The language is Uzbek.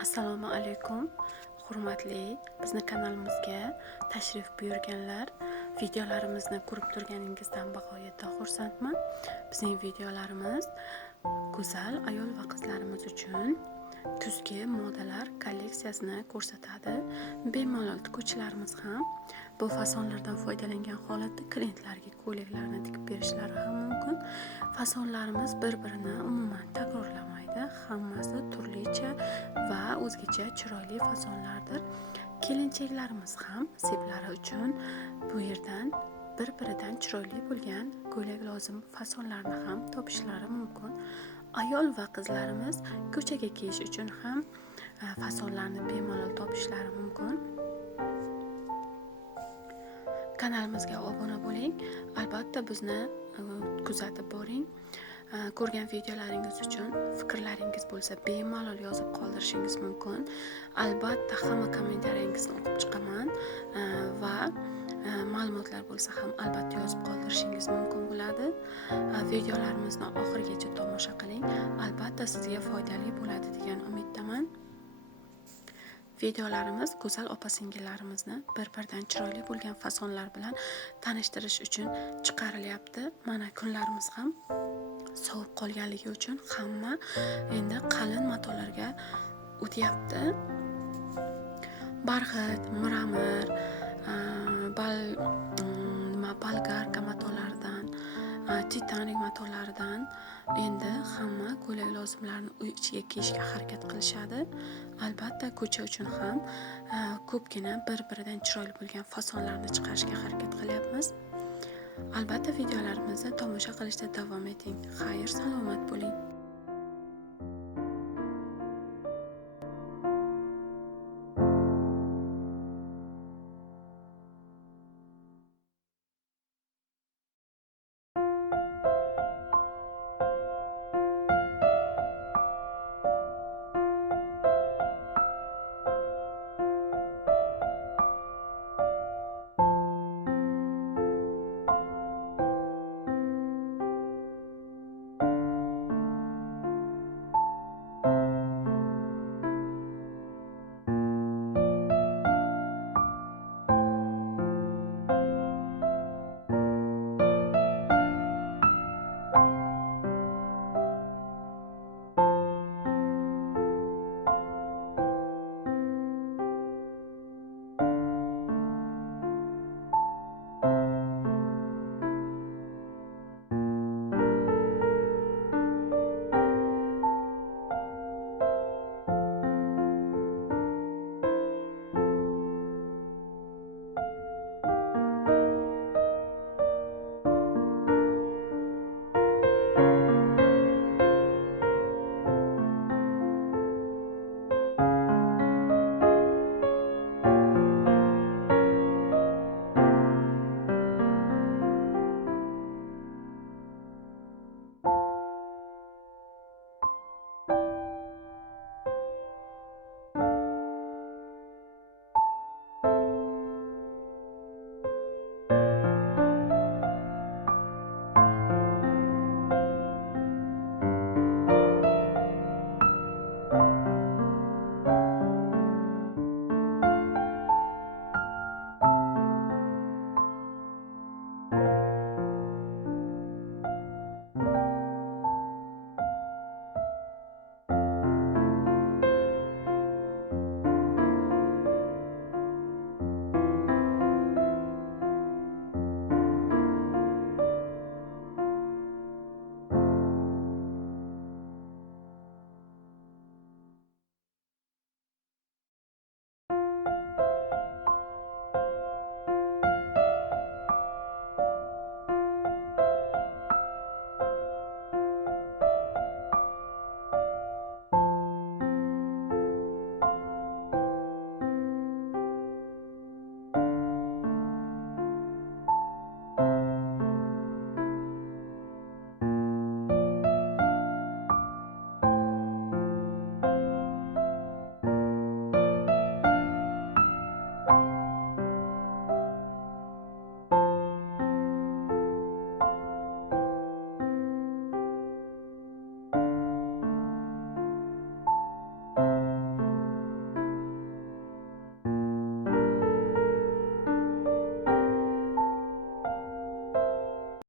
Assalomu alaykum. Hurmatli bizni kanalimizga tashrif buyurganlar, videolarimizni ko'rib turganingizdan bag'oyatda xursandman. Bizning videolarimiz go'zal ayol va qizlarimiz uchun kuzgi modalar kolleksiyasini ko'rsatadi. Bemalol tikuvchilarimiz ham bu fasonlardan foydalangan holatda klientlarga ko'ylaklarni tikib berishlari ham mumkin. Fasonlarimiz bir-birini umuman takrorlamaydi. Hammasi turlicha va o'zgacha chiroyli fasonlardir. Kelinchaklarimiz ham seplari uchun bu yerdan bir-biridan chiroyli bo'lgan ko'ylak lozim fasonlarni ham topishlari mumkin. Ayol va qizlarimiz ko'chaga kiyish uchun ham fasonlarni bemalol topishlari mumkin. Kanalimizga obuna bo'ling. Albatta bizni kuzatib boring. Ko'rgan videolaringiz uchun fikrlaringiz bo'lsa bemalol yozib qoldirishingiz mumkin. Albatta hamma kommentariyangizni o'qib chiqaman va ma'lumotlar bo'lsa ham albatta yozib qoldirishingiz mumkin bo'ladi. Videolarimizni oxirigacha tomosha qiling. Albatta sizga foydali bo'ladi degan umiddaman. Videolarimiz go'zal opa-singillarimizni bir-biridan chiroyli bo'lgan fasonlar bilan tanishtirish uchun chiqarilyapti. Mana kunlarimiz ham sovib qolganligi uchun hamma endi qalin matolarga o'tyapti. Barxit, miramir, bolgarka matolaridan, titanik matolaridan endi hamma ko'ylak lozimlarini uy ichiga kiyishga harakat qilishadi. Albatta ko'cha uchun ham ko'pgina bir-biridan chiroyli bo'lgan fasonlarni chiqarishga harakat qilyapmiz. Albatta videolarimizni tomosha qilishda davom eting. Xayr, salomat bo'ling.